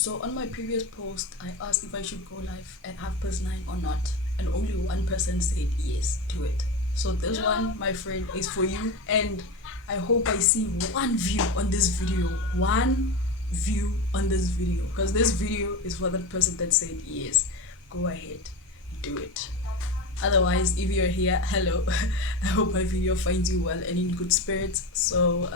So on my previous post, I asked if I should go live at 9:30 or not, and only one person said yes, do it. So this one, my friend, is for you, and I hope I see one view on this video. One view on this video, because this video is for that person that said yes. Go ahead, do it. Otherwise, if you're here, hello. I hope my video finds you well and in good spirits. So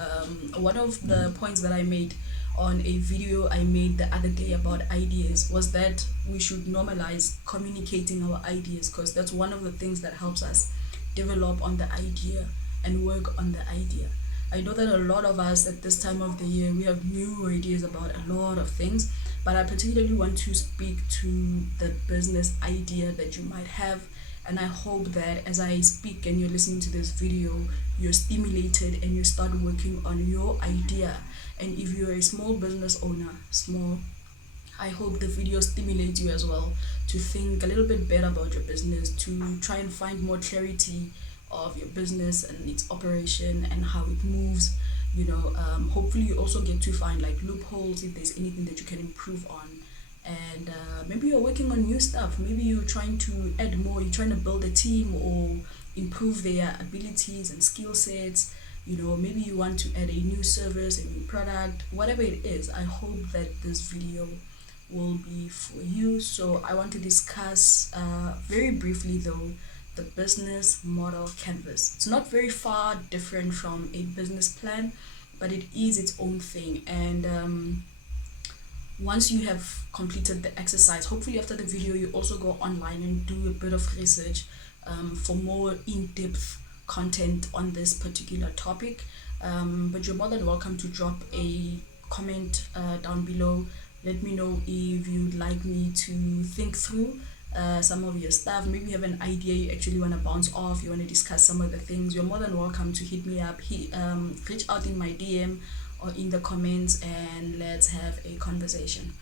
one of the points that I made on a video I made the other day about ideas was that we should normalize communicating our ideas, because that's one of the things that helps us develop on the idea and work on the idea. I know that a lot of us at this time of the year, we have new ideas about a lot of things, but I particularly want to speak to the business idea that you might have. And I hope that as I speak and you're listening to this video, you're stimulated and you start working on your idea. And if you're a small business owner, I hope the video stimulates you as well to think a little bit better about your business, to try and find more clarity of your business and its operation and how it moves. Hopefully you also get to find like loopholes if there's anything that you can improve on. And maybe you're working on new stuff. Maybe you're trying to add more. You're trying to build a team or improve their abilities and skill sets. Maybe you want to add a new service, a new product, whatever it is. I hope that this video will be for you. So I want to discuss very briefly though the business model canvas. It's not very far different from a business plan, but it is its own thing. And once you have completed the exercise, hopefully after the video you also go online and do a bit of research for more in-depth content on this particular topic. But you're more than welcome to drop a comment down below. Let me know if you'd like me to think through some of your stuff. Maybe you have an idea you actually want to bounce off, you want to discuss some of the things. You're more than welcome to hit me up, reach out in my DM or in the comments, and let's have a conversation.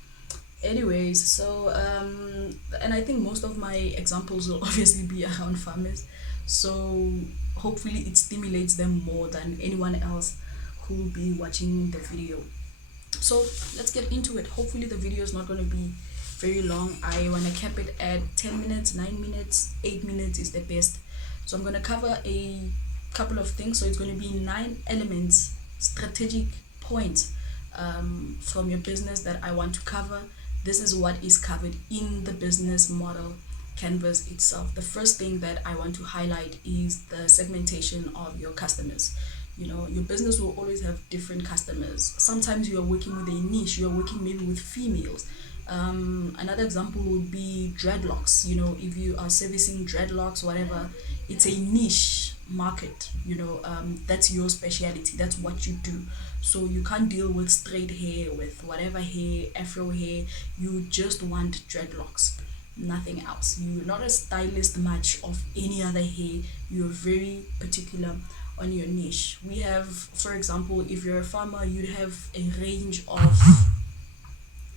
Anyways, so and I think most of my examples will obviously be around farmers, so hopefully it stimulates them more than anyone else who will be watching the video. So let's get into it. Hopefully the video is not going to be very long. I want to cap it at 10 minutes, 9 minutes, 8 minutes is the best. So I'm going to cover a couple of things. So it's going to be 9 elements, strategic points from your business that I want to cover. This is what is covered in the business model canvas itself. The first thing that I want to highlight is the segmentation of your customers. Your business will always have different customers. Sometimes you are working with a niche, you are working maybe with females. Another example would be dreadlocks. If you are servicing dreadlocks, whatever, it's a niche market. That's your specialty, that's what you do. So you can't deal with straight hair, with whatever hair, afro hair. You just want dreadlocks, nothing else. You're not a stylist much of any other hair. You're very particular on your niche. We have, for example, if you're a farmer, you'd have a range of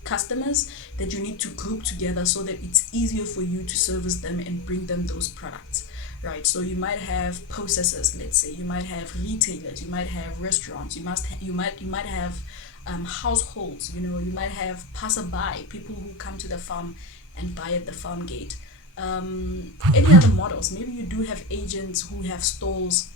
customers that you need to group together so that it's easier for you to service them and bring them those products, right? So you might have processors, let's say. You might have retailers, you might have restaurants, you might have households. You might have passerby, people who come to the farm and buy at the farm gate. Any other models? Maybe you do have agents who have stalls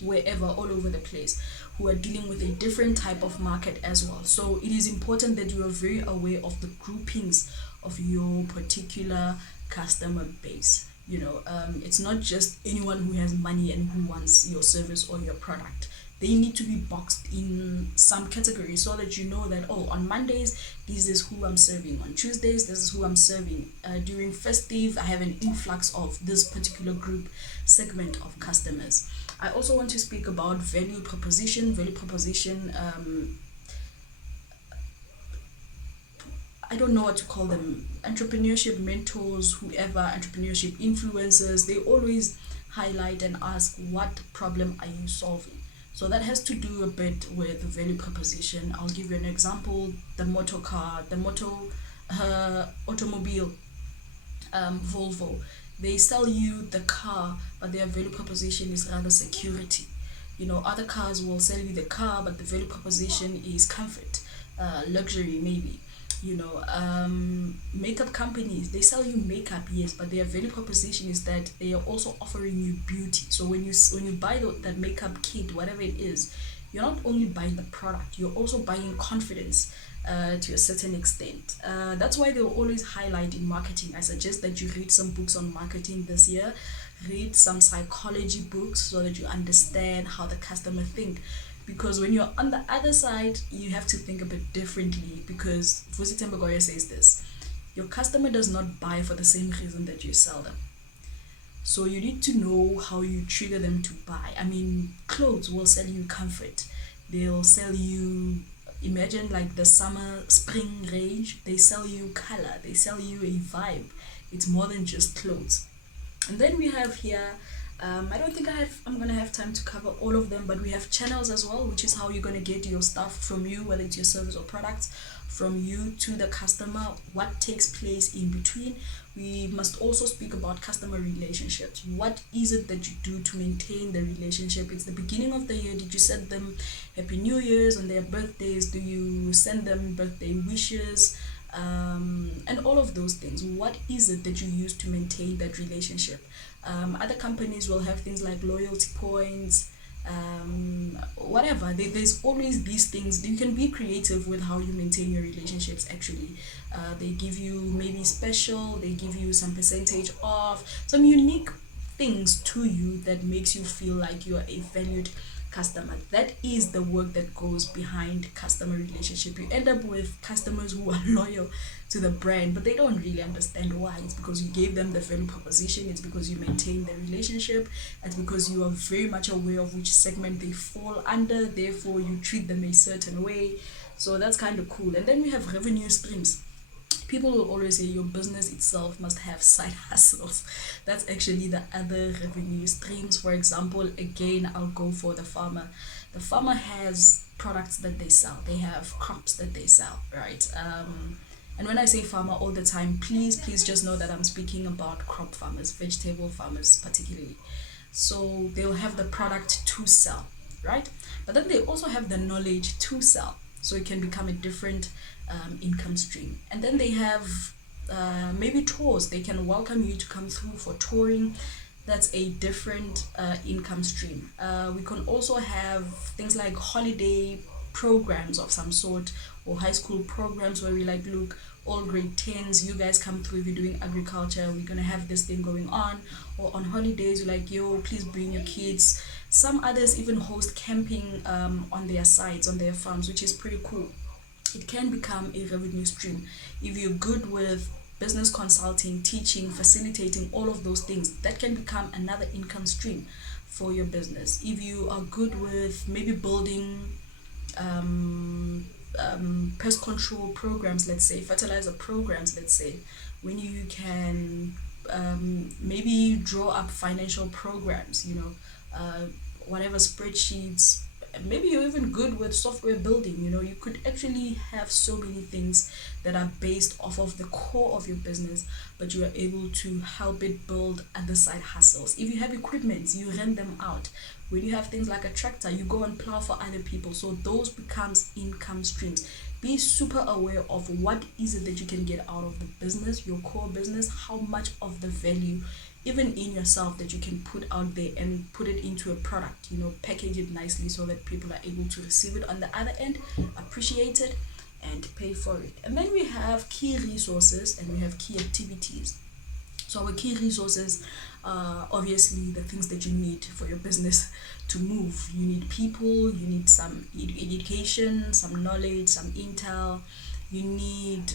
wherever, all over the place, who are dealing with a different type of market as well. So it is important that you are very aware of the groupings of your particular customer base. It's not just anyone who has money and who wants your service or your product. They need to be boxed in some categories so that you know that, on Mondays, this is who I'm serving. On Tuesdays, this is who I'm serving. During festive, I have an influx of this particular group segment of customers. I also want to speak about value proposition. I don't know what to call them. Entrepreneurship mentors, whoever, entrepreneurship influencers, they always highlight and ask, what problem are you solving? So that has to do a bit with value proposition. I'll give you an example. The automobile, Volvo. They sell you the car, but their value proposition is rather security. Other cars will sell you the car, but the value proposition is comfort, luxury maybe. Makeup companies, they sell you makeup, yes, but their value proposition is that they are also offering you beauty. So when you buy that makeup kit, whatever it is, you're not only buying the product, you're also buying confidence, to a certain extent. That's why they will always highlight in marketing. I suggest that you read some books on marketing this year, read some psychology books so that you understand how the customer think. Because when you're on the other side, you have to think a bit differently. Because Vusi Tembagoya says this: your customer does not buy for the same reason that you sell them. So you need to know how you trigger them to buy. I mean, clothes will sell you comfort. They'll sell you, imagine like the summer spring range, they sell you color, they sell you a vibe. It's more than just clothes. And then we have here, I don't think I'm gonna have time to cover all of them, but we have channels as well, which is how you're gonna get your stuff from you, whether it's your service or products, from you to the customer, what takes place in between. We must also speak about customer relationships. What is it that you do to maintain the relationship? It's the beginning of the year. Did you send them Happy New Year's on their birthdays? Do you send them birthday wishes? And all of those things. What is it that you use to maintain that relationship? Other companies will have things like loyalty points, whatever. There's always these things. You can be creative with how you maintain your relationships. Actually, they give you maybe special. They give you some percentage off, some unique things to you that makes you feel like you are a valued customer. That is the work that goes behind customer relationship. You end up with customers who are loyal to the brand, but they don't really understand why. It's because you gave them the value proposition, it's because you maintain the relationship, it's because you are very much aware of which segment they fall under, therefore you treat them a certain way. So that's kind of cool. And then we have revenue streams. People will always say your business itself must have side hustles. That's actually the other revenue streams. For example, again, I'll go for the farmer. The farmer has products that they sell, they have crops that they sell, right? And when I say farmer all the time, please just know that I'm speaking about crop farmers, vegetable farmers particularly. So they'll have the product to sell, right? But then they also have the knowledge to sell. So it can become a different income stream. And then they have maybe tours. They can welcome you to come through for touring. That's a different income stream. We can also have things like holiday programs of some sort, or high school programs where we like, look, all grade 10s, you guys come through. If you're doing agriculture, we're gonna have this thing going on. Or on holidays, you're like, yo, please bring your kids. Some others even host camping on their sites, on their farms, which is pretty cool. It can become a revenue stream if you're good with business consulting, teaching, facilitating, all of those things. That can become another income stream for your business. If you are good with maybe building pest control programs, let's say fertilizer programs, let's say, when you can maybe draw up financial programs, whatever spreadsheets. Maybe you're even good with software building. You could actually have so many things that are based off of the core of your business, but you are able to help it build other side hustles. If you have equipment, you rent them out. When you have things like a tractor, you go and plow for other people. So those becomes income streams. Be super aware of what is it that you can get out of the business, your core business, how much of the value even in yourself that you can put out there and put it into a product, package it nicely so that people are able to receive it on the other end, appreciate it, and pay for it. And then we have key resources and we have key activities. So our key resources are obviously the things that you need for your business to move. You need people, you need some education, some knowledge, some intel, you need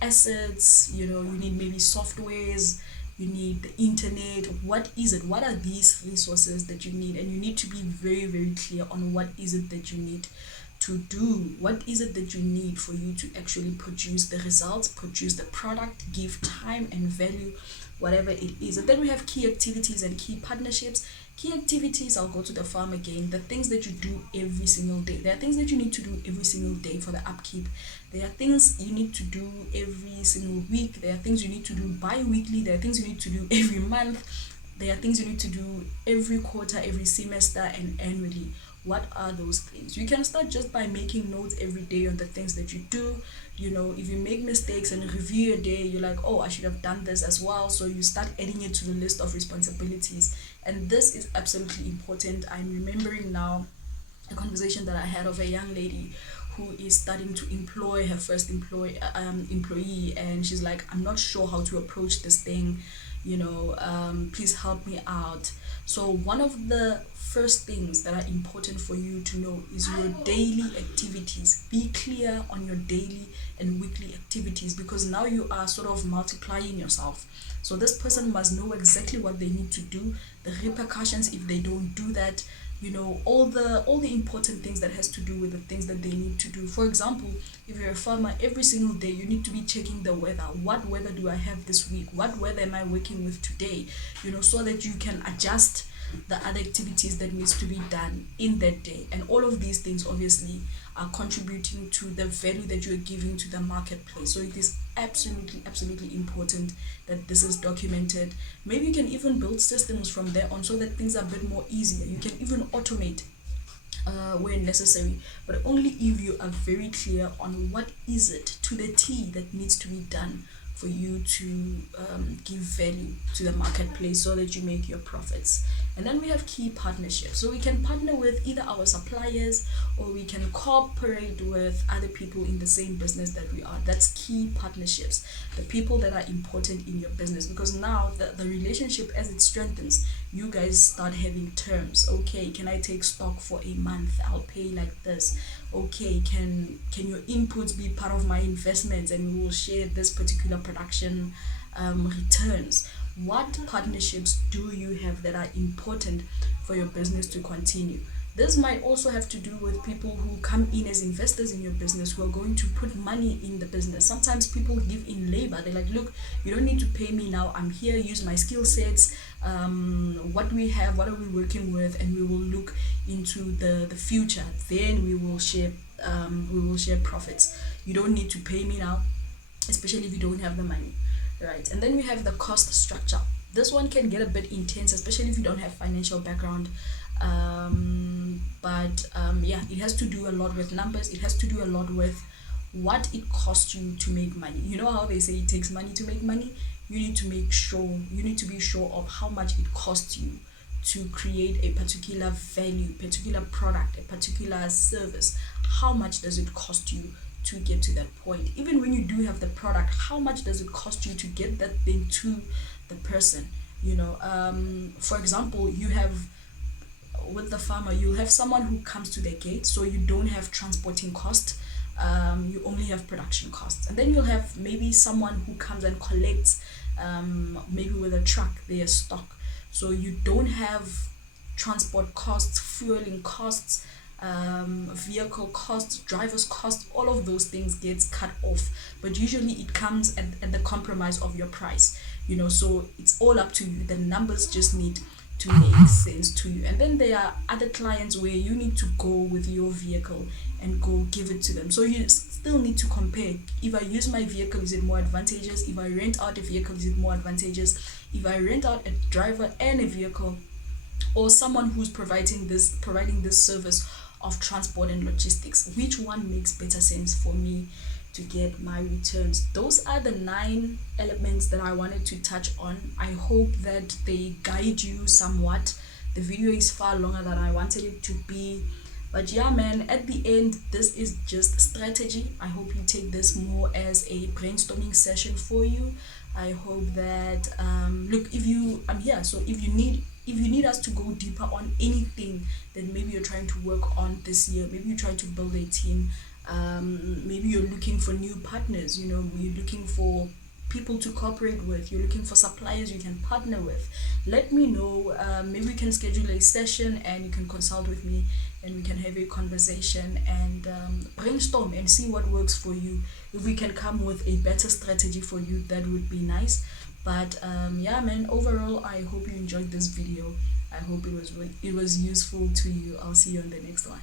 assets, you need maybe softwares, you need the internet. What is it? What are these resources that you need? And you need to be very, very clear on what is it that you need to do. What is it that you need for you to actually produce the results, produce the product, give time and value, whatever it is. And then we have key activities and key partnerships. Key activities, I'll go to the farm again, the things that you do every single day. There are things that you need to do every single day for the upkeep. There are things you need to do every single week. There are things you need to do bi-weekly. There are things you need to do every month. There are things you need to do every quarter, every semester, and annually. What are those things? You can start just by making notes every day on the things that you do. If you make mistakes and review your day, you're like, oh, I should have done this as well. So you start adding it to the list of responsibilities. And this is absolutely important. I'm remembering now a conversation that I had of a young lady who is starting to employ her first employee, and she's like, I'm not sure how to approach this thing, please help me out. So one of the first things that are important for you to know is your daily activities. Be clear on your daily and weekly activities, because now you are sort of multiplying yourself. So this person must know exactly what they need to do, the repercussions if they don't do that, all the important things that has to do with the things that they need to do. For example, if you're a farmer, every single day you need to be checking the weather. What weather do I have this week? What weather am I working with today? So that you can adjust the other activities that needs to be done in that day. And all of these things obviously are contributing to the value that you're giving to the marketplace. So it is absolutely important that this is documented. Maybe you can even build systems from there on so that things are a bit more easier. You can even automate where necessary, but only if you are very clear on what is it to the T that needs to be done for you to give value to the marketplace so that you make your profits. And then we have key partnerships. So we can partner with either our suppliers, or we can cooperate with other people in the same business that we are. That's key partnerships, the people that are important in your business, because now the relationship, as it strengthens, you guys start having terms. Okay, can I take stock for a month? I'll pay like this. Okay, can your inputs be part of my investments, and we will share this particular production returns? What partnerships do you have that are important for your business to continue? This might also have to do with people who come in as investors in your business, who are going to put money in the business. Sometimes people give in labor. They're like, look, you don't need to pay me now. I'm here, use my skill sets. What we have, what are we working with, and we will look into the future. Then we will share profits. You don't need to pay me now, especially if you don't have the money. Right. And then we have the cost structure. This one can get a bit intense, especially if you don't have financial background. But it has to do a lot with numbers. It has to do a lot with what it costs you to make money. You know how they say it takes money to make money? You need to be sure of how much it costs you to create a particular value, particular product, a particular service. How much does it cost you to get to that point? Even when you do have the product, how much does it cost you to get that thing to the person? For example, you have, with the farmer, you'll have someone who comes to their gate, so you don't have transporting cost. You only have production costs. And then you'll have maybe someone who comes and collects, maybe with a truck, their stock. So you don't have transport costs, fueling costs, vehicle costs, driver's costs. All of those things gets cut off, but usually it comes at the compromise of your price. So it's all up to you. The numbers just need to make sense to you. And then there are other clients where you need to go with your vehicle and go give it to them. So you still need to compare. If I use my vehicle, is it more advantageous? If I rent out a vehicle, is it more advantageous? If I rent out a driver and a vehicle, or someone who's providing this service of transport and logistics, which one makes better sense for me to get my returns? Those are the 9 elements that I wanted to touch on. I hope that they guide you somewhat. The video is far longer than I wanted it to be, but yeah, man, at the end, this is just strategy. I hope you take this more as a brainstorming session for you. I hope that I'm here. So if you need us to go deeper on anything that maybe you're trying to work on this year, maybe you're trying to build a team, maybe you're looking for new partners, you're looking for people to cooperate with, you're looking for suppliers you can partner with, let me know. Maybe we can schedule a session and you can consult with me and we can have a conversation and brainstorm and see what works for you. If we can come with a better strategy for you, that would be nice. But yeah, man, overall, I hope you enjoyed this video. I hope it was useful to you. I'll see you on the next one.